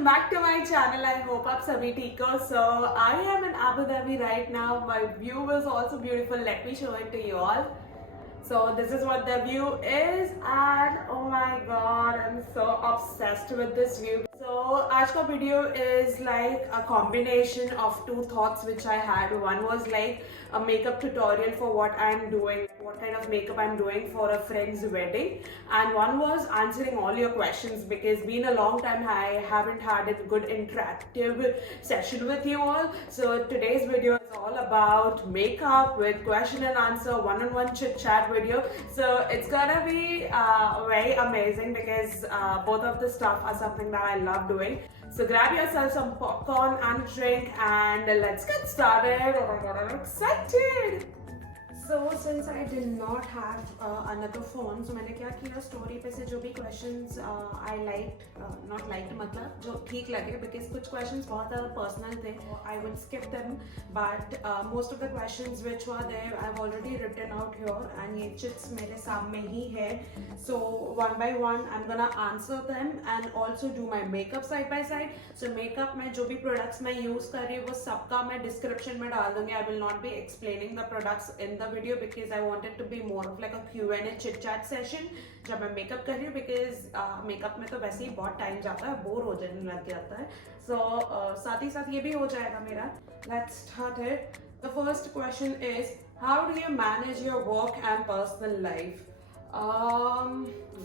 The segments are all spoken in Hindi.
welcome back to my channel. I hope आप सभी ठीक हो. So I am in Abu Dhabi right now. My view is also beautiful. Let me show it to you all. So this is what the view is, and oh my god, I'm so obsessed with this view. So आज का video is like a combination of two thoughts which I had. One was like a makeup tutorial for what I'm doing, what kind of makeup I'm doing for a friend's wedding, and one was answering all your questions because been a long time I haven't had a good interactive session with you all. So today's video is all about makeup with question and answer, one-on-one chit chat video. So it's gonna be very amazing because both of the stuff are something that I love doing. So grab yourself some popcorn and a drink and let's get started. Oh my god, I'm excited! So since I did not have another phone, so मैंने क्या किया, स्टोरी पे से जो भी questions I liked, not liked मतलब जो ठीक लगे, because कुछ questions बहुत ज़्यादा personal थे, I would skip them, but most of the questions which were there I've already written out here and ये chits मेरे सामने ही है. So one by one I'm gonna answer them and also do my makeup side by side. So makeup में जो भी products मैं use कर रही हूँ वो सबका मैं description में डाल दूँगी. I will not be explaining the products in the video because I want it to be more of like a Q&A chit chat session जब मैं मेकअप कर रही हूँ, because मेकअप में तो वैसे ही बहुत टाइम जाता है, बोर हो जाने लग जाता है. So साथ ही साथ ये भी हो जाएगा मेरा. Let's start it. The first question is, how do you manage your work and personal life?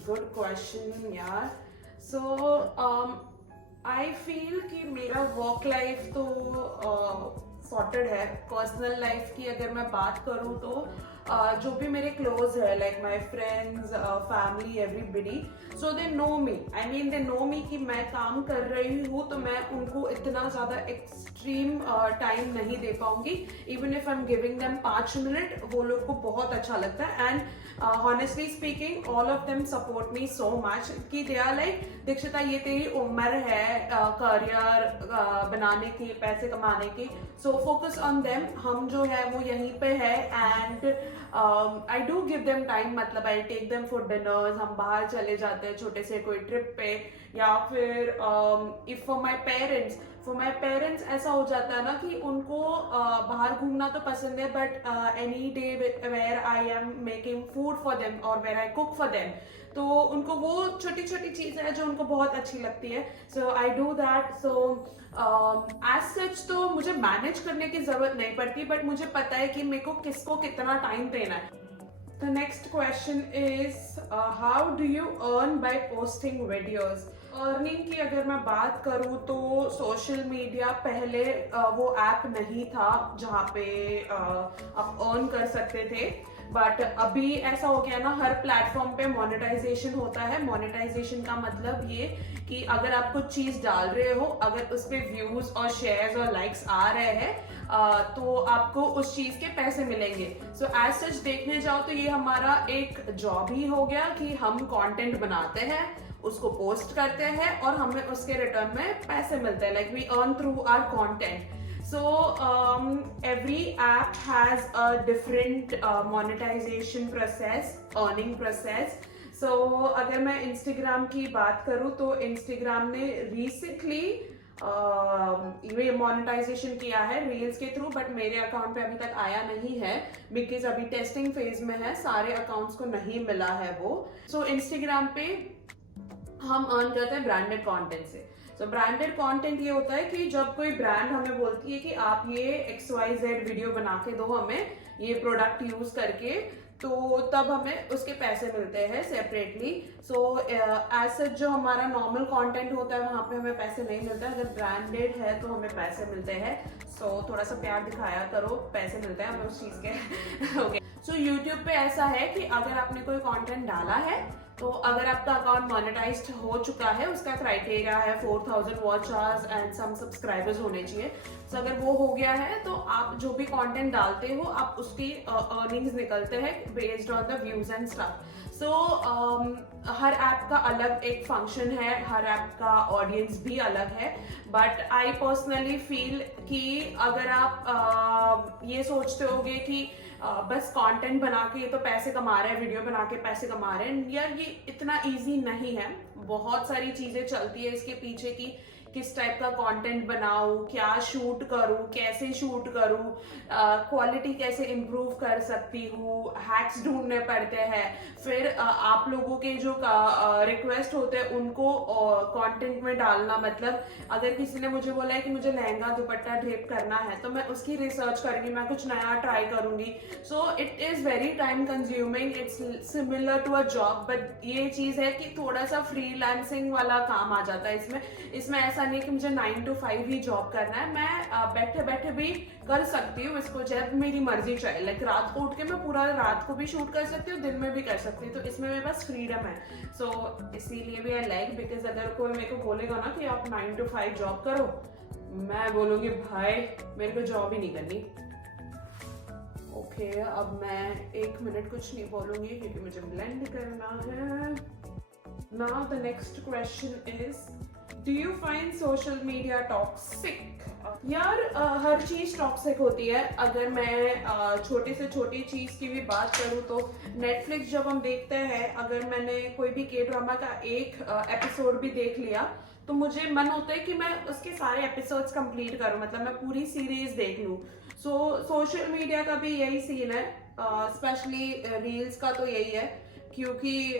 Good question यार. So I feel कि मेरा work life तो सॉर्टेड है. पर्सनल लाइफ की अगर मैं बात करूँ तो जो भी मेरे क्लोज है, like my friends, family, everybody, so they know me. I mean they know me कि मैं काम कर रही हूँ तो मैं उनको इतना ज़्यादा एक्सट्रीम टाइम नहीं दे पाऊंगी. Even if I am giving them 5 minute, वो लोग को बहुत अच्छा लगता है. And honestly speaking, all of them support me so much कि they are like, दीक्षिता ये तेरी उम्र है करियर बनाने की, पैसे कमाने की, so focus on them. हम जो है वो यहीं पे है and I do give them time. मतलब I take them for dinners, हम बाहर चले जाते हैं छोटे से कोई ट्रिप पे, या फिर if for my parents ऐसा हो जाता है ना कि उनको बाहर घूमना तो पसंद है, but any day where I am making food for them और where I cook for them, तो उनको वो छोटी छोटी चीज़ें हैं जो उनको बहुत अच्छी लगती है. So I do that. So as such तो मुझे मैनेज करने की ज़रूरत नहीं पड़ती, बट मुझे पता है कि मेरे को किसको कितना टाइम देना है. The next question is, how do you earn by posting videos? Earning की अगर मैं बात करूँ तो सोशल मीडिया पहले वो ऐप नहीं था जहाँ पे आप अर्न कर सकते थे, बट अभी ऐसा हो गया ना, हर प्लेटफॉर्म पे मोनेटाइजेशन होता है. मोनेटाइजेशन का मतलब ये कि अगर आप कुछ चीज़ डाल रहे हो, अगर उस पर व्यूज और शेयर्स और लाइक्स आ रहे हैं तो आपको उस चीज़ के पैसे मिलेंगे. सो एज सच देखने जाओ तो ये हमारा एक जॉब ही हो गया कि हम कंटेंट बनाते हैं, उसको पोस्ट करते हैं और हमें उसके रिटर्न में पैसे मिलते हैं. Like we earn through our content. So every app has a different monetization process, earning process. So अगर मैं Instagram की बात करूँ तो Instagram ने recently ये मोनेटाइजेशन किया है रील्स के थ्रू, बट मेरे अकाउंट पे अभी तक आया नहीं है बिकॉज अभी टेस्टिंग फेज में है, सारे अकाउंट्स को नहीं मिला है वो. सो इंस्टाग्राम पे हम अर्न करते हैं ब्रांडेड कंटेंट से. सो ब्रांडेड कंटेंट ये होता है कि जब कोई ब्रांड हमें बोलती है कि आप ये XYZ वीडियो बना के दो हमें ये प्रोडक्ट यूज करके, तो तब हमें उसके पैसे मिलते हैं सेपरेटली. सो एज सच जो हमारा नॉर्मल कंटेंट होता है वहाँ पे हमें पैसे नहीं मिलते. अगर ब्रांडेड है तो हमें पैसे मिलते हैं. सो थोड़ा सा प्यार दिखाया करो, पैसे मिलते हैं हमें उस चीज़ के. ओके. सो यूट्यूब पे ऐसा है कि अगर आपने कोई कंटेंट डाला है तो अगर आपका अकाउंट मोनेटाइज्ड हो चुका है, उसका क्राइटेरिया है 4000 watch hours and some subscribers होने चाहिए. सो अगर वो हो गया है तो आप जो भी कंटेंट डालते हो आप उसकी अर्निंग्स निकलते हैं based on the views and stuff. So her app का अलग एक फंक्शन है, हर ऐप का ऑडियंस भी अलग है, बट आई पर्सनली फील कि अगर आप ये सोचते होगे कि बस कंटेंट बना के तो पैसे कमा रहे हैं, वीडियो बना के पैसे कमा रहे हैं, यार ये इतना इजी नहीं है. बहुत सारी चीजें चलती है इसके पीछे की किस टाइप का कंटेंट बनाऊं, क्या शूट करूं, कैसे शूट करूं, क्वालिटी कैसे इम्प्रूव कर सकती हूँ, हैक्स ढूंढने पड़ते हैं। फिर आप लोगों के जो रिक्वेस्ट होते हैं उनको कंटेंट में डालना, मतलब अगर किसी ने मुझे बोला है कि मुझे लहंगा दुपट्टा ड्रेप करना है तो मैं उसकी रिसर्च करूंगी, मैं कुछ नया ट्राई करूंगी। So it is very time consuming, it's similar to a job, but ये चीज है कि थोड़ा सा फ्रीलांसिंग वाला काम आ जाता है इसमें। इसमें ऐसा नहीं है कि मुझे 9 to 5 ही जॉब करना है, मैं बैठे बैठे भी कर सकती हूँ इसको जब मेरी मर्जी चाहे। लाइक रात को उठ के मैं पूरा रात को भी शूट कर सकती हूँ, दिन में भी कर सकती हूँ, तो इसमें मेरे पास फ्रीडम है। सो इसीलिए भी आई लाइक, बिकॉज अगर कोई मेरे को बोलेगा ना कि आप 9 to 5 जॉब करो, मैं बोलूँगी भाई मेरे को जॉब ही नहीं करनी। ओके, अब मैं 1 मिनट कुछ नहीं बोलूँगी क्योंकि मुझे ब्लेंड करना है। Now the next question is, do you find social media toxic? यार हर चीज टॉक्सिक होती है। अगर मैं छोटे से छोटी चीज की भी बात करूँ तो नेटफ्लिक्स जब हम देखते हैं, अगर मैंने कोई भी के ड्रामा का एक एपिसोड भी देख लिया तो मुझे मन होता है कि मैं उसके सारे एपिसोड्स कंप्लीट करूं, मतलब मैं पूरी सीरीज देख लूं। सो सोशल मीडिया का भी यही सीन है, स्पेशली रील्स का तो यही है, क्योंकि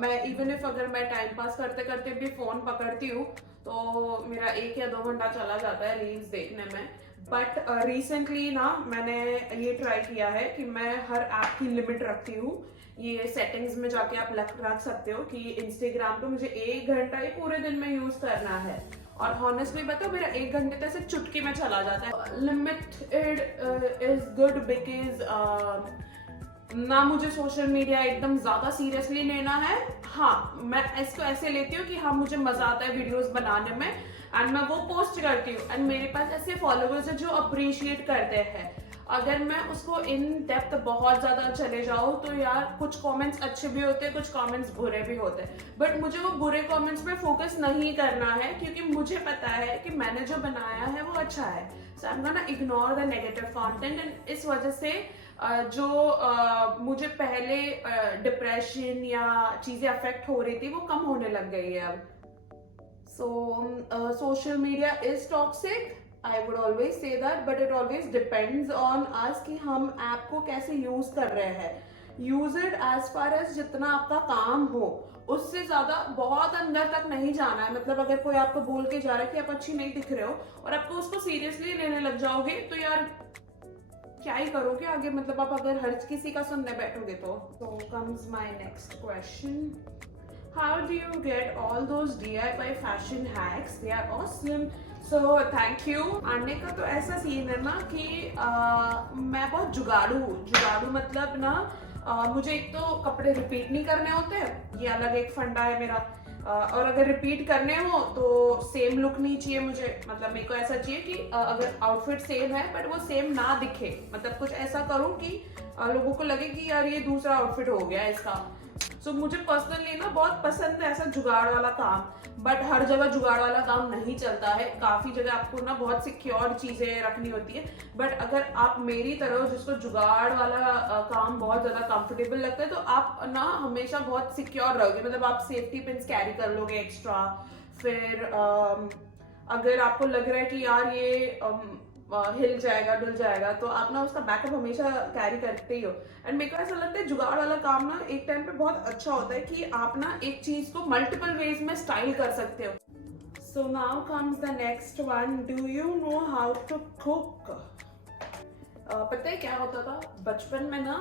मैं इवन इफ अगर मैं टाइम पास करते करते भी फोन पकड़ती हूँ तो मेरा 1 या 2 घंटा चला जाता है रील्स देखने में। बट रिसेंटली ना मैंने ये ट्राई किया है कि मैं हर ऐप की लिमिट रखती हूँ। ये सेटिंग्स में जाके आप रख सकते हो कि इंस्टाग्राम पे मुझे 1 घंटा ही पूरे दिन में यूज करना है, और हॉनेस्टली बताओ मेरा 1 घंटे तक से चुटकी में चला जाता है। लिमिटेड इज गुड बिकॉज ना मुझे सोशल मीडिया एकदम ज्यादा सीरियसली लेना है। हाँ, मैं इसको ऐसे लेती हूँ कि हाँ मुझे मजा आता है वीडियोस बनाने में एंड मैं वो पोस्ट करती हूँ, एंड मेरे पास ऐसे फॉलोअर्स हैं जो अप्रिशिएट करते हैं। अगर मैं उसको इन डेप्थ बहुत ज्यादा चले जाऊँ तो यार कुछ कमेंट्स अच्छे भी होते हैं, कुछ कमेंट्स बुरे भी होते हैं, बट मुझे वो बुरे कमेंट्स पे फोकस नहीं करना है क्योंकि मुझे पता है कि मैंने जो बनाया है वो अच्छा है। So I am gonna ignore the negative content, and इस वजह से जो मुझे पहले डिप्रेशन या चीजें अफेक्ट हो रही थी वो कम होने लग गई है अब। So social media is toxic, I would always say that, but it always depends on us कि हम ऐप को कैसे यूज कर रहे हैं। Use it as far as जितना आपका काम हो, उससे ज्यादा बहुत अंदर तक नहीं जाना है। मतलब अगर कोई आपको बोल के जा रहा है कि आप अच्छी नहीं दिख रहे हो और आपको उसको सीरियसली लेने लग जाओगे तो यार क्या ही करोगे आगे, मतलब आप अगर हर किसी का सुनने बैठोगे तो। So comes my next question. How do you get all those DIY fashion hacks? They are awesome. So thank you. आने का तो ऐसा सीन है ना कि मैं बहुत जुगाड़ू हूँ। जुगाड़ू मतलब ना मुझे एक तो कपड़े रिपीट नहीं करने होते, ये अलग एक फंडा है मेरा। और अगर रिपीट करने हो तो सेम लुक नहीं चाहिए मुझे, मतलब मेरे को ऐसा चाहिए कि अगर आउटफिट सेम है बट वो सेम ना दिखे, मतलब कुछ ऐसा करूँ कि लोगों को लगे कि यार ये दूसरा आउटफिट हो गया इसका। सो मुझे पर्सनली ना बहुत पसंद है ऐसा जुगाड़ वाला काम, बट हर जगह जुगाड़ वाला काम नहीं चलता है। काफी जगह आपको ना बहुत सिक्योर चीजें रखनी होती है, बट अगर आप मेरी तरह हो जिसको जुगाड़ वाला काम बहुत ज्यादा कंफर्टेबल लगता है तो आप ना हमेशा बहुत सिक्योर रहोगे, मतलब आप सेफ्टी पिन्स कैरी कर लोगे एक्स्ट्रा। फिर अगर आपको लग रहा है कि यार ये हिल जाएगा डुल जाएगा तो आप ना उसका बैकअप हमेशा कैरी करते ही हो। एंड मेरे को ऐसा लगता है जुगाड़ वाला काम ना एक टाइम पे बहुत अच्छा होता है कि आप ना एक चीज को मल्टीपल वेज में स्टाइल कर सकते हो। So now comes the next one, do you know how to cook? पता है क्या होता था बचपन में ना,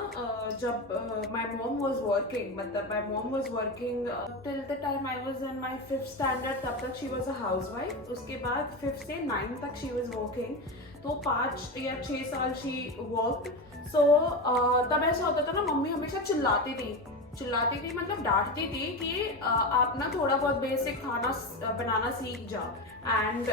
जब माय मॉम वाज वर्किंग, मतलब my mom was working till the time I was in my 5th standard, तब तक शी वाज अ हाउसवाइफ। उसके बाद 5th से 9th तक शी वाज वर्किंग, तो 5 या 6 साल शी वर्क। सो तब ऐसा होता था ना, मम्मी हमेशा चिल्लाती थी मतलब डांटती थी कि आप ना थोड़ा बहुत बेसिक खाना बनाना सीख जाओ। एंड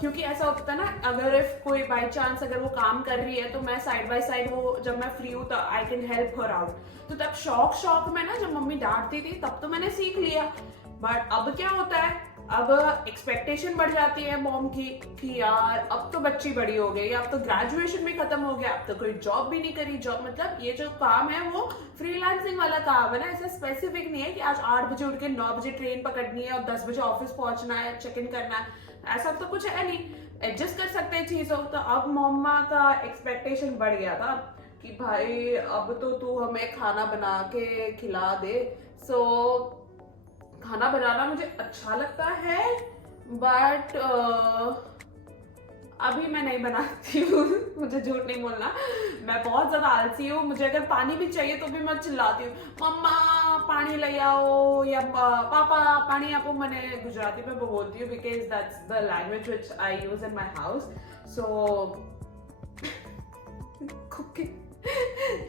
क्योंकि ऐसा होता था ना, अगर इफ कोई बाई चांस अगर वो काम कर रही है तो मैं साइड बाय साइड वो जब मैं फ्री हूँ तो I can help her out. तो तब शौक में ना जब मम्मी डांटती थी तब तो मैंने सीख लिया, बट अब क्या होता है अब एक्सपेक्टेशन बढ़ जाती है मॉम की कि यार अब तो बच्ची बड़ी हो गई, अब तो ग्रेजुएशन भी खत्म हो गया, अब तो कोई जॉब भी नहीं करी। जॉब मतलब ये जो काम है वो फ्रीलांसिंग वाला काम है ना, ऐसा स्पेसिफिक नहीं है कि आज 8 बजे उठ के 9 बजे ट्रेन पकड़नी है और 10 बजे ऑफिस पहुंचना है, चेक इन करना है, ऐसा तो कुछ है नहीं, एडजस्ट कर सकते हैं चीजों। तो अब मम्मा का एक्सपेक्टेशन बढ़ गया था कि भाई अब तो तू हमें खाना बना के खिला दे। सो खाना बनाना मुझे अच्छा लगता है, बट अभी मैं नहीं बनाती हूँ मुझे झूठ नहीं बोलना, मैं बहुत ज्यादा आलसी हूँ। मुझे अगर पानी भी चाहिए तो भी मैं चिल्लाती हूँ, मम्मा पानी ले आओ, या पापा पानी आपो। मैंने गुजराती में बोलती हूँ because that's the language which I use in my house. So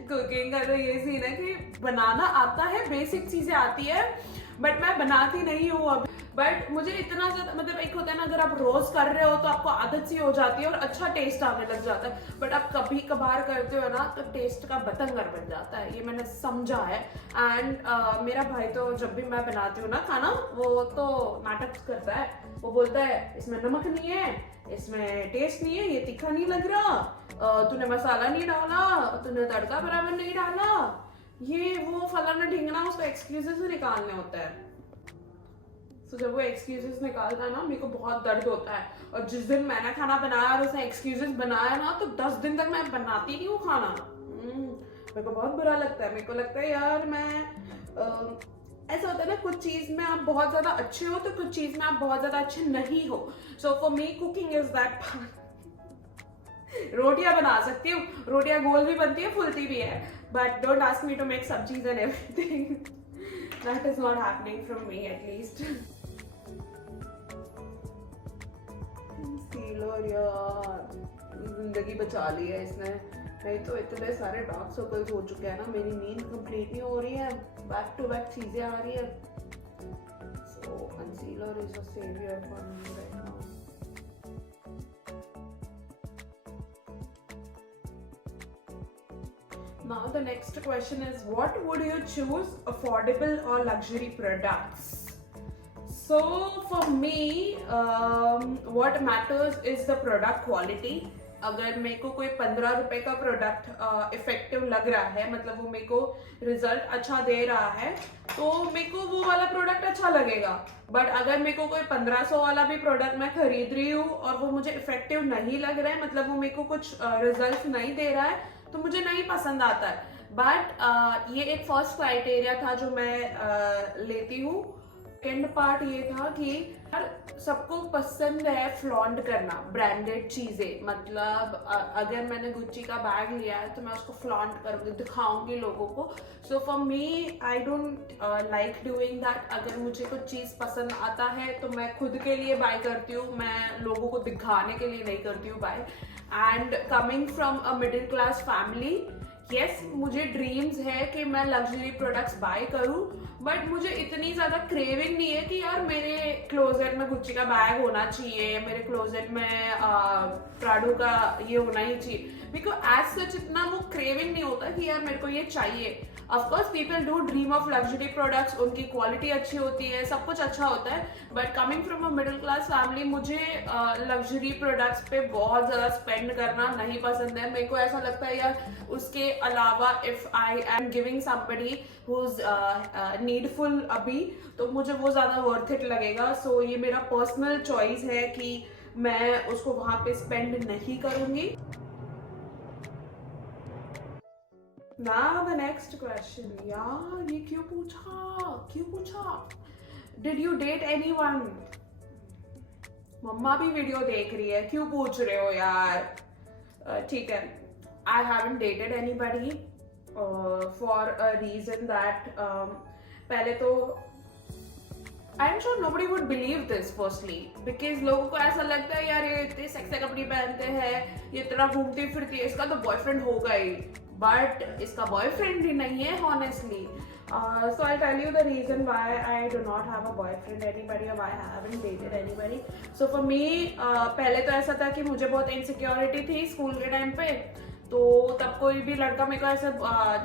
cooking का तो ये सीन है कि बनाना आता है, बेसिक चीजें आती है, बट मैं बनाती नहीं हूँ अब। बट मुझे इतना ज्यादा मतलब एक होता है ना, अगर आप रोज कर रहे हो तो आपको आदत सी हो जाती है और अच्छा टेस्ट आने लग जाता है, बट आप कभी कभार करते हो ना तो टेस्ट का बतंगर बन जाता है, ये मैंने समझा है। एंड मेरा भाई तो जब भी मैं बनाती हूँ ना खाना, वो तो नाटक करता है, वो बोलता है इसमें नमक नहीं है, इसमें टेस्ट नहीं है, ये तीखा नहीं लग रहा, तूने मसाला नहीं डाला, तूने तड़का बराबर नहीं डाला, ये वो फलाना ढींगना, उसको एक्सक्यूजेस निकालने होता है। तो जब वो एक्सक्यूजेस निकालता है ना, मेरे को बहुत दर्द होता है। और जिस दिन मैंने खाना बनाया और उसने एक्सक्यूजेस बनाया ना, तो 10 दिन तक मैं बनाती नहीं हूँ खाना। मेरे को बहुत बुरा लगता है। मेरे को लगता है यार मैं ऐसा होता है ना, कुछ चीज में आप बहुत ज्यादा अच्छे हो तो कुछ चीज में आप बहुत ज्यादा अच्छे नहीं हो। So for me cooking is that part. रोटियां बना सकती हूँ, रोटियां गोल भी बनती है, फुलती भी है, but don't ask me to make sabzis and everything. That is not happening from me at least. सीलर यार जिंदगी बचा ली है इसने, नहीं तो इतने सारे डार्क सर्कल्स हो चुके हैं ना, मेरी नींद कंप्लीट नहीं हो रही है, बैक टू बैक चीजें आ रही है। So concealer is a saviour for me right now. Now the next question is, what would you choose, affordable or luxury products? So for me, what matters is the product quality. अगर मेरे को कोई 15 रुपए का प्रोडक्ट इफेक्टिव लग रहा है, मतलब वो मेरे को रिजल्ट अच्छा दे रहा है, तो मेरे को वो वाला प्रोडक्ट अच्छा लगेगा। बट अगर मेरे को कोई 1500 वाला भी प्रोडक्ट मैं खरीद रही हूँ और वो मुझे इफेक्टिव नहीं लग रहा है, मतलब वो मेरे को कुछ रिजल्ट नहीं दे रहा है, तो मुझे नहीं पसंद आता है। बट ये एक फर्स्ट क्राइटेरिया था जो मैं लेती हूँ। सेकेंड पार्ट ये था कि सबको पसंद है फ्लॉन्ट करना ब्रांडेड चीजें, मतलब अगर मैंने गुच्ची का बैग लिया है तो मैं उसको फ्लॉन्ट करूंगी, दिखाऊंगी लोगों को। So for me I don't like doing that. अगर मुझे कुछ चीज पसंद आता है तो मैं खुद के लिए बाय करती हूँ, मैं लोगों को दिखाने के लिए नहीं करती हूँ bye. And coming from a middle class family, yes मुझे ड्रीम्स है कि मैं लग्जरी प्रोडक्ट्स बाय करूं, बट मुझे इतनी ज्यादा क्रेविंग नहीं है कि यार मेरे क्लोजेट में गुच्ची का बैग होना चाहिए, मेरे क्लोजेट में प्राडो का ये होना ही चाहिए। मेरे को एज सच इतना वो क्रेविंग नहीं होता कि यार मेरे को ये चाहिए। Of course people do dream of luxury products, उनकी क्वालिटी अच्छी होती है, सब कुछ अच्छा होता है, but coming from a middle class family मुझे लग्जरी प्रोडक्ट्स पे बहुत ज्यादा स्पेंड करना नहीं पसंद है। मेरे को ऐसा लगता है यार उसके अलावा if I am giving somebody who is needful अभी, तो मुझे वो ज्यादा वर्थ इट लगेगा। सो ये मेरा पर्सनल चॉइस है कि मैं उसको वहां पे स्पेंड नहीं करूंगी। Now the next question, यार ये क्यों पूछा? Did you date anyone? मम्मा भी वीडियो देख रही है, क्यों पूछ रहे हो यार? ठीक है, I haven't dated anybody for a reason that पहले तो I'm sure nobody would believe this firstly, because लोगों को ऐसा लगता है यार ये इतने सेक्सी कपड़े पहनते हैं, ये इतना घूमती फिरती है, इसका तो बॉयफ्रेंड होगा ही, बट इसका बॉयफ्रेंड भी नहीं है honestly. So I'll tell you the reason why I do not have a boyfriend anybody or why I haven't dated anybody. So for me पहले तो ऐसा था कि मुझे बहुत इनसिक्योरिटी थी स्कूल के टाइम पे, तो तब कोई भी लड़का मेरे को ऐसे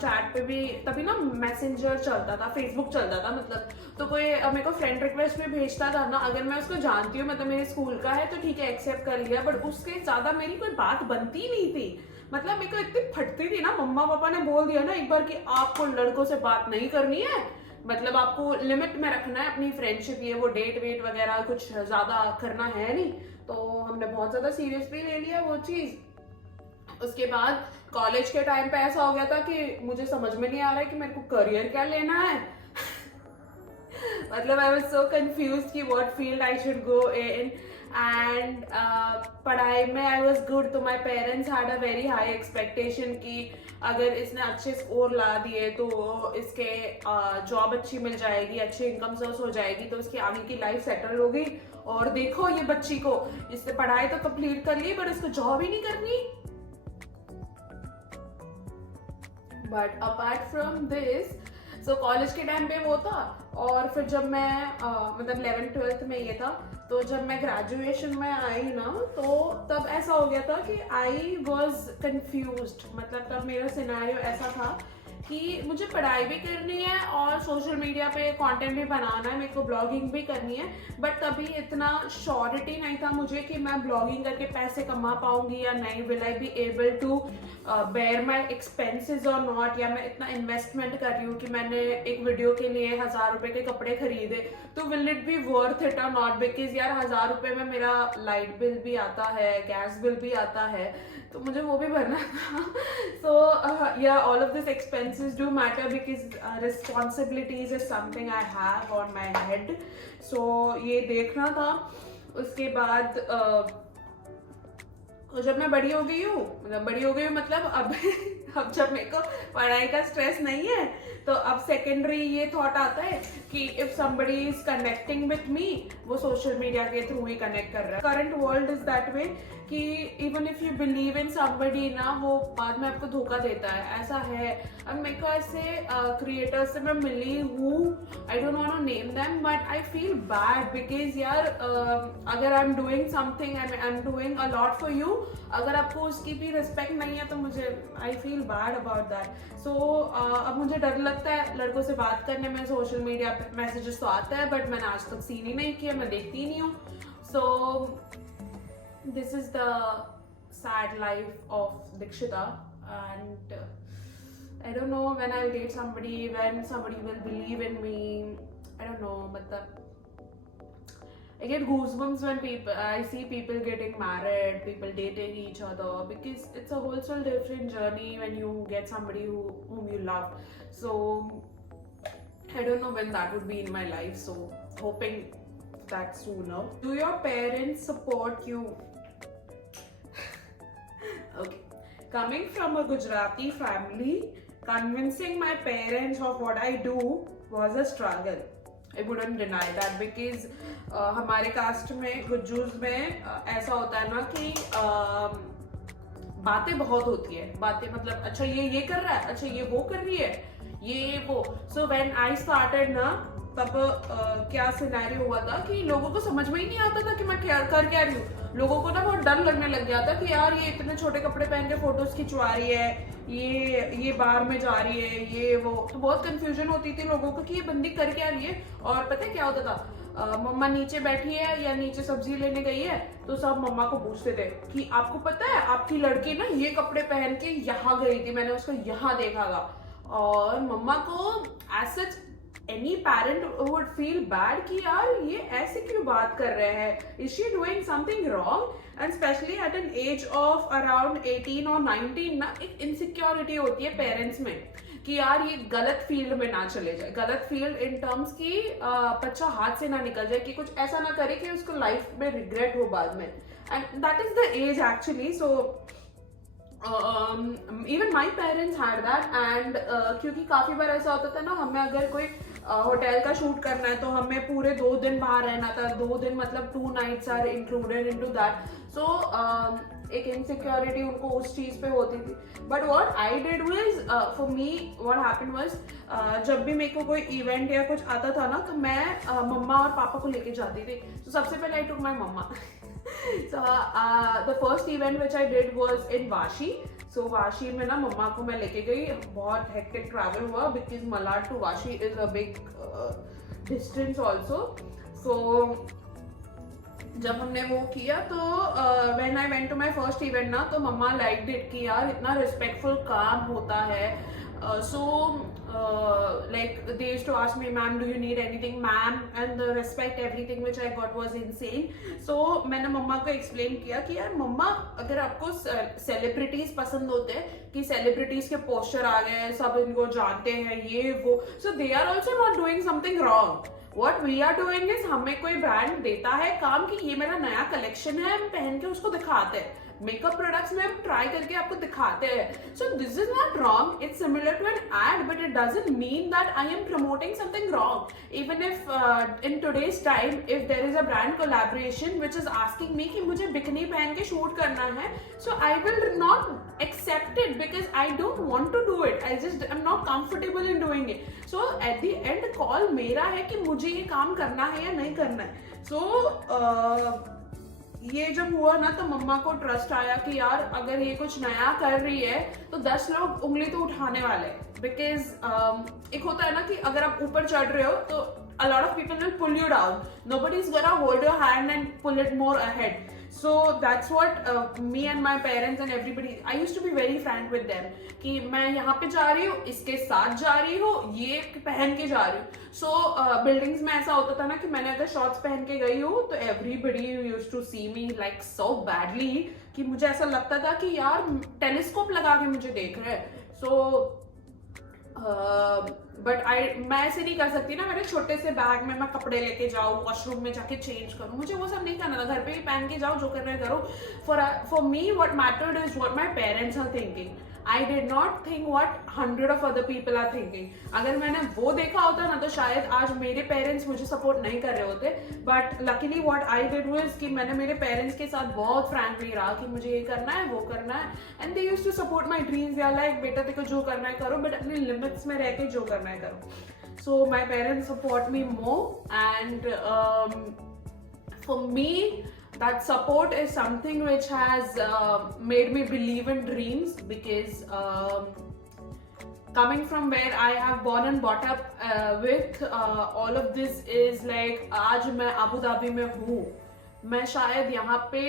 चैट पे भी, तभी ना मैसेंजर चलता था, फेसबुक चलता था मतलब, तो कोई मेरे को फ्रेंड रिक्वेस्ट में भेजता था ना, अगर मैं उसको जानती हूँ मतलब मेरे स्कूल का है तो ठीक है एक्सेप्ट कर लिया, बट उसके ज्यादा मेरी कोई बात बनती नहीं थी। मतलब मेरे को इतनी फटती थी ना, मम्मा पापा ने बोल दिया ना एक बार कि आपको लड़कों से बात नहीं करनी है, मतलब आपको लिमिट में रखना है अपनी फ्रेंडशिप, ये वो डेट वेट वगैरह कुछ ज्यादा करना है नहीं, तो हमने बहुत ज्यादा सीरियसली ले लिया वो चीज। उसके बाद कॉलेज के टाइम पे ऐसा हो गया था कि मुझे समझ में नहीं आ रहा है कि मेरे को करियर क्या लेना है। मतलब आई वाज सो कंफ्यूज कि what field I should go in, and पढ़ाई में आई वाज गुड, तो my parents had a very high expectation कि अगर इसने अच्छे स्कोर ला दिए तो इसके जॉब अच्छी मिल जाएगी, अच्छी इनकम सोर्स हो जाएगी, तो इसकी आगे की लाइफ सेटल होगी। और देखो ये बच्ची को, इसने पढ़ाई तो कंप्लीट कर ली बट इसको जॉब ही नहीं करनी। But apart from this, so college के टाइम पे वो था, और फिर जब मैं मतलब 11th-12th में ये था, तो जब मैं ग्रेजुएशन में आई ना, तो तब ऐसा हो गया था कि आई वॉज कंफ्यूज्ड। मतलब तब मेरा सिनेरियो ऐसा था कि मुझे पढ़ाई भी करनी है और सोशल मीडिया पे कंटेंट भी बनाना है, मेरे को ब्लॉगिंग भी करनी है, बट तभी इतना श्योरिटी नहीं था मुझे कि मैं ब्लॉगिंग करके पैसे कमा पाऊंगी या नहीं, will I be able to bear my expenses और नॉट, या मैं इतना इन्वेस्टमेंट कर रही हूँ कि मैंने एक वीडियो के लिए 1000 रुपए के कपड़े खरीदे, तो will it be worth it और नॉट, बिकॉज यार 1000 रुपए में मेरा लाइट बिल भी आता है, गैस बिल भी आता है, तो मुझे वो भी भरना था। So yeah all of this expenses do matter because responsibilities is something I have on my head, so ये देखना था। उसके बाद जब मैं बड़ी हो गई हूँ, मतलब अब जब मेरे को पढ़ाई का स्ट्रेस नहीं है, तो अब सेकेंडरी ये थॉट आता है कि if somebody is connecting with me, वो सोशल मीडिया के थ्रू ही कनेक्ट कर रहा है। Current world is that way कि even if you believe in somebody ना, वो बाद में आपको धोखा देता है, ऐसा है। अब मेरे को ऐसे क्रिएटर्स से मैं मिली हूँ, I don't want to name them, but I feel bad because यार अगर I am doing something, I am doing a lot for you, अगर आपको उसकी भी रिस्पेक्ट नहीं है तो मुझे I feel bad about that. So अब मुझे डर लगता है लड़कों से बात करने में, सोशल मीडिया पे मैसेजेस तो आता है बट मैंने आज तक सीन ही नहीं किया, मैं देखती ही नहीं हूँ। सो this is the sad life of Dikshita, and I don't know when I'll date somebody, when somebody will believe in me, I don't know, but I get goosebumps when I see people getting married, people dating each other, because it's a whole different journey when you get somebody whom you love. So I don't know when that would be in my life, so hoping that sooner. Do your parents support you? Okay, coming from a Gujarati family, convincing my parents of what I do was a struggle. I wouldn't deny that because हमारे कास्ट में, गुज्जूज में ऐसा होता है ना कि बातें बहुत होती है, बातें मतलब अच्छा ये कर रहा है, अच्छा ये वो कर रही है, ये वो। सो व्हेन आई स्टार्टेड ना, तब क्या सिनेरियो हुआ था कि लोगों को समझ में ही नहीं आता था कि मैं क्या कर रही हूँ। लोगों को ना बहुत डर लगने लग गया था कि यार ये इतने छोटे कपड़े पहन के फोटोज खिंचवा रही है, ये बार में जा रही है, ये वो। तो बहुत कंफ्यूजन होती थी लोगों को कि ये बंदी कर क्या रही है। और पता है क्या होता था, मम्मा नीचे बैठी है या नीचे सब्जी लेने गई है, तो सब मम्मा को पूछते थे कि आपको पता है आपकी लड़की ना ये कपड़े पहन के यहाँ गई थी, मैंने उसको यहाँ देखा था। और मम्मा को as such any parent would feel bad कि यार ये ऐसे क्यों बात कर रहे हैं, is she doing something wrong? And especially at an age of around 18 or 19 ना, एक insecurity होती है पेरेंट्स में कि यार ये गलत फील्ड में ना चले जाए, गलत फील्ड इन टर्म्स की बच्चा हाथ से ना निकल जाए, कि कुछ ऐसा ना करे कि उसको लाइफ में रिग्रेट हो बाद में। And that is the age actually. So even my parents had that, and क्योंकि काफी बार ऐसा होता था ना, हमें अगर कोई होटल का शूट करना है तो हमें पूरे 2 दिन बाहर रहना था, 2 दिन मतलब 2 nights are included into that. So एक इनसिक्योरिटी उनको उस चीज पे होती थी। But what I did was, for me what happened was, जब भी मेरे को कोई इवेंट या कुछ आता था ना, तो मैं मम्मा और पापा को लेके जाती थी। तो सबसे पहले आई टुक माई मम्मा। So the first event which I did was in Vashi. सो वाशी में ना मम्मा को मैं लेके गई, बहुत हेक्टिक ट्रैवल हुआ because Malad to Vashi is a big distance also. So जब हमने वो किया तो when I went to my first event ना, तो मम्मा लाइक इट कि यार इतना रिस्पेक्टफुल काम होता है। So like they used to ask me, ma'am, do you need anything, ma'am, and the respect, everything which I got was insane. So मैंने मम्मा को एक्सप्लेन किया कि यार मम्मा, अगर आपको सेलिब्रिटीज पसंद होते हैं कि सेलिब्रिटीज के पोस्टर आ गए, सब इनको जानते हैं ये वो, so they are also not doing something wrong. What we are doing is, हमें कोई ब्रांड देता है काम कि ये मेरा नया कलेक्शन है, हम पहन के उसको दिखाते हैं, मेकअप प्रोडक्ट्स में हम ट्राई करके आपको दिखाते हैं। So this is not wrong, it's similar to an ad, but it doesn't mean that I am promoting something wrong. Even if in today's time if there is a brand collaboration which is asking me कि मुझे बिकनी पहन के शूट करना है, so I will not accept it because I don't want to do it, I just I am not comfortable in doing it. So at the end call मेरा है कि मुझे ये काम करना है या नहीं करना है। सो ये जब हुआ ना तो मम्मा को ट्रस्ट आया कि यार अगर ये कुछ नया कर रही है तो 10 लोग उंगली तो उठाने वाले, बिकॉज एक होता है ना कि अगर आप ऊपर चढ़ रहे हो तो a lot of people will pull you down, nobody's gonna hold your hand and pull it more ahead. So that's what me and my parents and everybody, I used to be very frank with them कि मैं यहाँ पे जा रही हूँ, इसके साथ जा रही हूँ, ये पहन के जा रही हूँ। सो बिल्डिंग्स में ऐसा होता था ना कि मैंने अगर शॉर्ट्स पहन के गई हूँ तो everybody used to see me like so badly कि मुझे ऐसा लगता था कि यार टेलीस्कोप लगा के मुझे देख रहे हैं। सो बट मैं ऐसे नहीं कर सकती ना, मेरे छोटे से बैग में मैं कपड़े लेके जाऊँ, वॉशरूम में जाके चेंज करूँ, मुझे वो सब नहीं करना था। घर पे ही पहन के जाओ, जो करना है करो। For me what mattered is what my parents are thinking. I did not think what 100 of other people are thinking. अगर मैंने वो देखा होता ना तो शायद आज मेरे पेरेंट्स मुझे सपोर्ट नहीं कर रहे होते। But luckily what I did was कि मैंने मेरे पेरेंट्स के साथ बहुत फ्रैंकली रहा कि मुझे ये करना है, वो करना है, and they used to support my dreams. या लाइक बेटा तेरे को जो करना है करो, बट अपने लिमिट्स में रह के जो करना है करो। So my parents support me more, and for me that support is something which has made me believe in dreams, because coming from where I have born and brought up with all of this is like आज मैं अबू धाबी में हूँ, मैं शायद यहाँ पे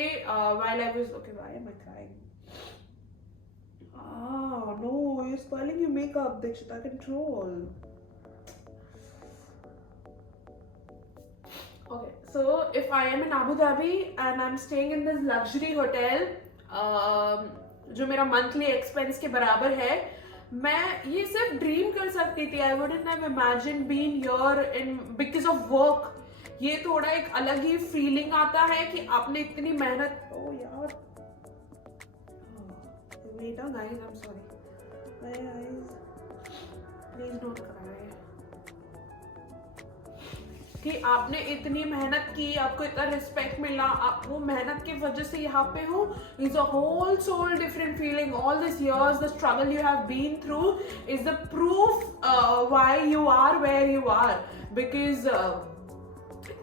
while I was okay, why am I crying? No, you're spoiling your makeup, Dikshita, control. Okay, so if I am in Abu Dhabi and I'm staying in this luxury hotel, जो मेरा monthly expense के बराबर है, मैं ये सिर्फ ड्रीम कर सकती थी। I wouldn't have imagined being here in because of work. ये थोड़ा एक अलग ही फीलिंग आता है कि आपने इतनी मेहनत। ओ यार, बेटा guys, I'm sorry. My eyes, please don't cry. कि आपने इतनी मेहनत की, आपको इतना रिस्पेक्ट मिला, आप वो मेहनत की वजह से यहाँ पे हो, is a whole sole different feeling. All this years the struggle you have been through is the proof why you are where you are, because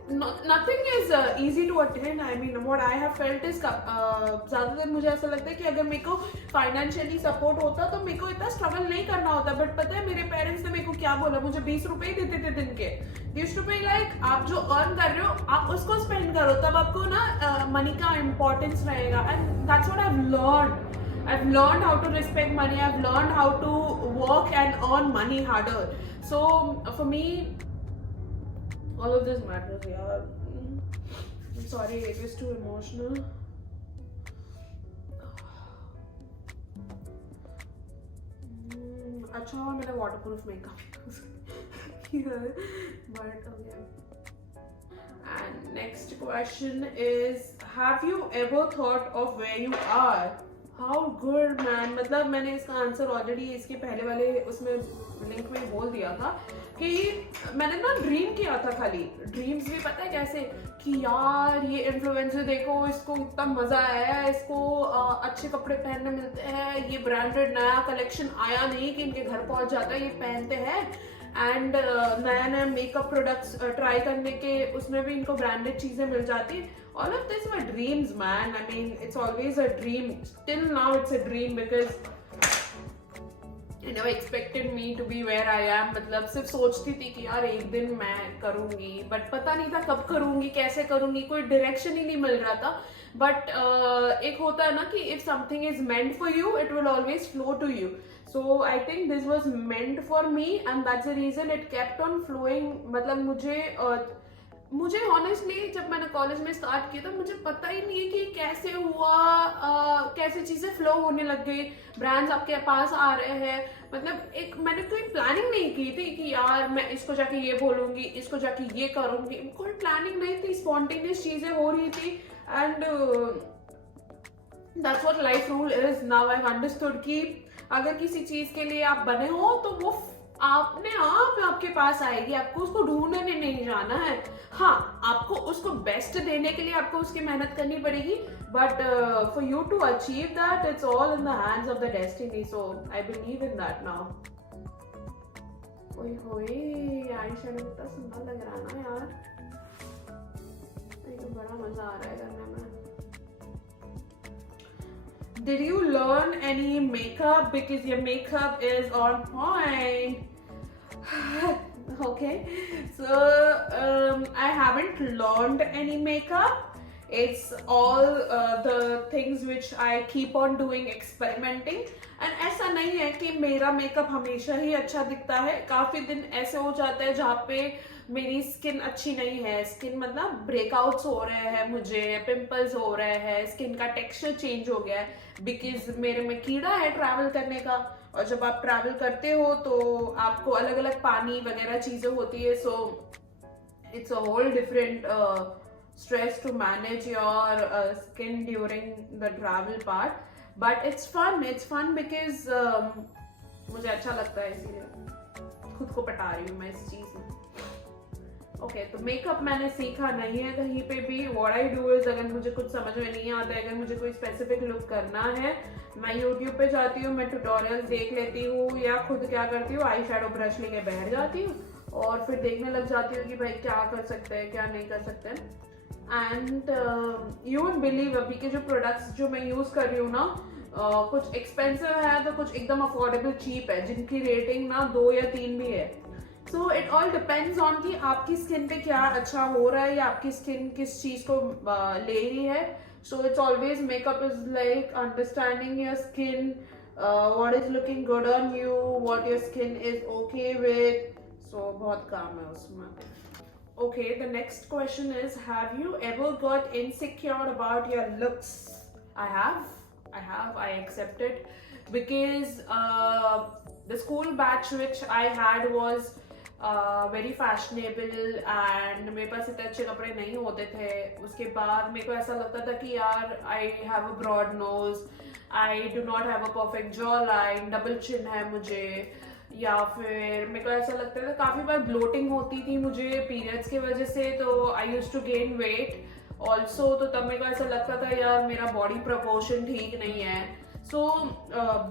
nothing is easy to attain. I mean, what I have felt is ज़्यादातर मुझे ऐसा लगता है कि अगर मेरे को फाइनेंशियली सपोर्ट होता तो मेरे को इतना स्ट्रगल नहीं करना होता। बट पता है मेरे पेरेंट्स ने मेरे को क्या बोला, मुझे 20 रुपए ही देते थे दिन के। 20 रुपए लाइक आप जो अर्न कर रहे हो आप उसको स्पेंड करो, तब आपको ना मनी का इम्पोर्टेंस रहेगा। And that's what I've learned. I've learned how to respect money. I've learned how to work and earn money harder. So for me, all of this matters, yaar. I'm sorry, it is too emotional. अच्छा और मैंने waterproof makeup here, but okay. And next question is, have you ever thought of where you are? How good man, मतलब मैंने इसका आंसर ऑलरेडी इसके पहले वाले उसमें लिंक में बोल दिया था कि मैंने ना ड्रीम किया था। खाली ड्रीम्स भी पता है कैसे कि यार ये इन्फ्लुएंसर देखो, इसको इतना मजा आया, इसको अच्छे कपड़े पहनने मिलते हैं, ये ब्रांडेड नया कलेक्शन आया नहीं कि इनके घर पहुंच जाता है, ये पहनते हैं, एंड नया नया मेकअप प्रोडक्ट्स ट्राई करने के उसमें भी इनको ब्रांडेड चीजें मिल जाती। all of this were dreams, man. I mean, it's always a dream. Till now it's a dream because you never expected me to be where I am. मतलब सिर्फ सोचती थी कि यार एक दिन मैं करूँगी, बट पता नहीं था कब करूँगी, कैसे करूँगी, कोई डायरेक्शन ही नहीं मिल रहा था. बट एक होता है ना कि if something is meant for you, it will always flow to you. So I think this was meant for me and that's the reason it kept on flowing. मतलब मुझे honestly जब मैंने कॉलेज में स्टार्ट किया था मुझे पता ही नहीं है कि कैसे हुआ, कैसे चीज़ें फ्लो होने लग गई, ब्रांड्स आपके पास आ रहे हैं. मतलब एक मैंने कोई प्लानिंग नहीं की थी कि यार मैं इसको जाके ये बोलूँगी, इसको जाके ये करूँगी, कोई प्लानिंग नहीं थी, स्पॉन्टेनियस चीज़ें हो रही थी. And that's what life rule is. Now I have understood कि अगर किसी चीज़ के लिए आप बने हो तो वो अपने आप आपके पास आएगी, आपको उसको ढूंढने नहीं जाना है. हाँ, आपको उसको बेस्ट देने के लिए आपको उसकी मेहनत करनी पड़ेगी, but for you to achieve that it's all in the hands of the destiny. So I believe in that now. ओए होए, आई शैडो कितना सुंदर लग रहा है ना यार. मुझे तो बड़ा मजा आ रहा है करने में. Did you learn any makeup? Because your makeup is on point. Okay, so I haven't learned any makeup. It's all the things which I keep on doing, experimenting. And ऐसा नहीं है कि मेरा मेकअप हमेशा ही अच्छा दिखता है. काफी दिन ऐसे हो जाते हैं जहाँ पे मेरी स्किन अच्छी नहीं है. स्किन मतलब ब्रेकआउट्स हो रहे हैं, मुझे पिंपल्स हो रहे हैं, स्किन का टेक्सचर चेंज हो गया है बिकॉज मेरे में कीड़ा है ट्रैवल करने का. और जब आप ट्रैवल करते हो तो आपको अलग अलग पानी वगैरह चीजें होती है. So it's a whole different stress to manage your skin during the travel part, but it's fun because मुझे अच्छा लगता है, इसीलिए खुद को पटा रही हूँ मैं इस चीज में. ओके, तो मेकअप मैंने सीखा नहीं है कहीं पे भी. व्हाट आई डू इज, अगर मुझे कुछ समझ में नहीं आता है, अगर मुझे कोई स्पेसिफिक लुक करना है, मैं यूट्यूब पे जाती हूँ, मैं ट्यूटोरियल्स देख लेती हूँ, या खुद क्या करती हूँ, आई शैडो ब्रश लेके बैठ जाती हूँ और फिर देखने लग जाती हूँ कि भाई क्या कर सकते हैं, क्या नहीं कर सकते हैं. एंड यू वोंट बिलीव, अभी के जो प्रोडक्ट्स जो मैं यूज कर रही हूँ ना, कुछ एक्सपेंसिव है तो कुछ एकदम अफोर्डेबल चीप है, जिनकी रेटिंग ना 2 या 3 भी है. सो इट ऑल डिपेंड्स ऑन कि आपकी स्किन पे क्या अच्छा हो रहा है या आपकी स्किन किस चीज को ले रही है. So it's always, makeup is like understanding your skin, what is looking good on you, what your skin is okay with. So बहुत काम है उसमें. Okay, the next question is, have you ever got insecure about your looks? I have, I accept it, because the school batch which I had was very fashionable and मेरे पास इतने अच्छे कपड़े नहीं होते थे. उसके बाद मेरे को ऐसा लगता था कि यार I have a broad nose, I do not have a perfect jawline, double chin है मुझे, या फिर मेरे को ऐसा लगता था काफ़ी बार ब्लोटिंग होती थी मुझे पीरियड्स की वजह से, तो I used to gain weight also. तो तब मेरे को ऐसा लगता था यार मेरा बॉडी प्रपोर्शन ठीक नहीं है. सो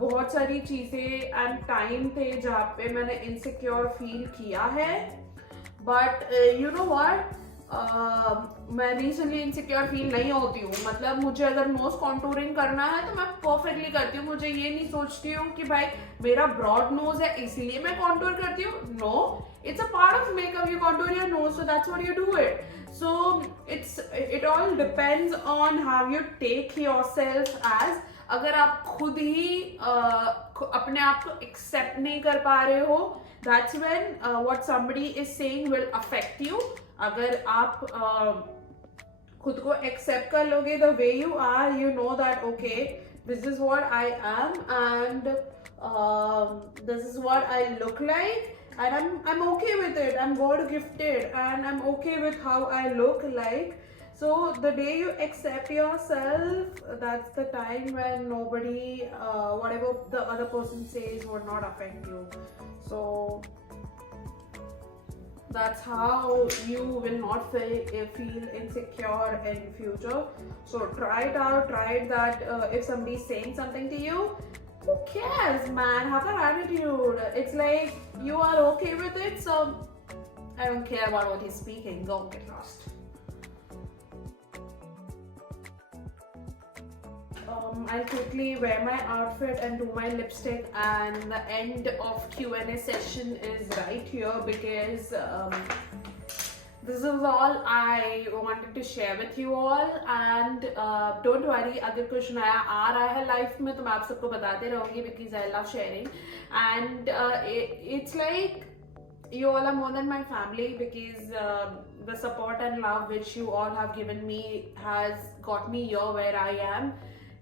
बहुत सारी चीज़ें एंड टाइम थे जहाँ पे मैंने इनसिक्योर फील किया है. बट यू नो व्हाट, मैं रिसेंटली इनसिक्योर फील नहीं होती हूँ. मतलब मुझे अगर नोज कॉन्टूरिंग करना है तो मैं परफेक्टली करती हूँ. मुझे ये नहीं सोचती हूँ कि भाई मेरा ब्रॉड नोज है इसलिए मैं कॉन्टूर करती हूँ. No, it's a part of makeup, you contour your nose, so that's what you do it. So it all depends on how you take yourself as. अगर आप खुद ही अपने आप को एक्सेप्ट नहीं कर पा रहे हो, that's when what somebody is saying will affect you. अगर आप खुद को एक्सेप्ट कर लोगे the way you are, you know that okay this is what I am and this is what I look like and I'm okay with it. I'm God gifted and I'm okay with how I look like. So the day you accept yourself, that's the time when nobody, whatever the other person says would not affect you. So that's how you will not feel insecure in future. So try it out, try it that if somebody is saying something to you, who cares, man? Have that attitude. It's like you are okay with it, so I don't care about what he's speaking. Go get lost. I'll quickly wear my outfit and do my lipstick, and the end of Q&A session is right here because this is all I wanted to share with you all. And don't worry, अगर कुछ नया आ रहा है लाइफ में तो मैं आप सबको बताते रहूँगी because I love sharing. And it's like you all are more than my family because the support and love which you all have given me has got me here where I am.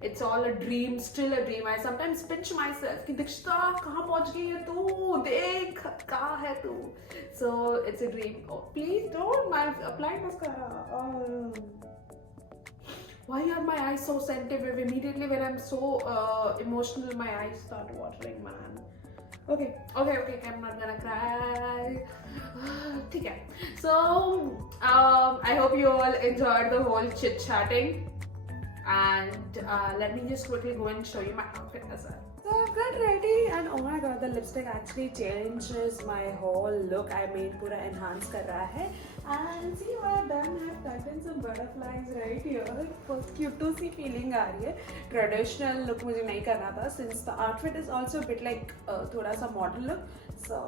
It's all a dream, still a dream. I sometimes pinch myself कि दीक्षिता कहाँ पहुँच गई है तू, देख कहाँ है तू. So it's a dream. Oh, please don't. My applied mascara. Why are my eyes so sensitive? Immediately when I'm so emotional, my eyes start watering, man. Okay, I'm not gonna cry. ठीक है. So I hope you all enjoyed the whole chit chatting. And let me just quickly go and show you my outfit as well. So I've got ready, and oh my god, the lipstick actually changes my whole look. I mean, पूरा enhance कर रहा है. And see what I've done? I've tucked in some butterflies right here. बहुत cute सी feeling आ रही है. Traditional look मुझे नहीं करना था, since the outfit is also a bit like थोड़ा सा modern look. So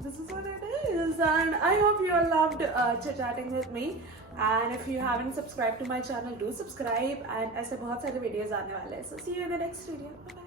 this is what it is, and I hope you all loved chit-chatting with me. And if you haven't subscribed to my channel, do subscribe. And ऐसे बहुत सारे videos आने वाले हैं. So see you in the next video.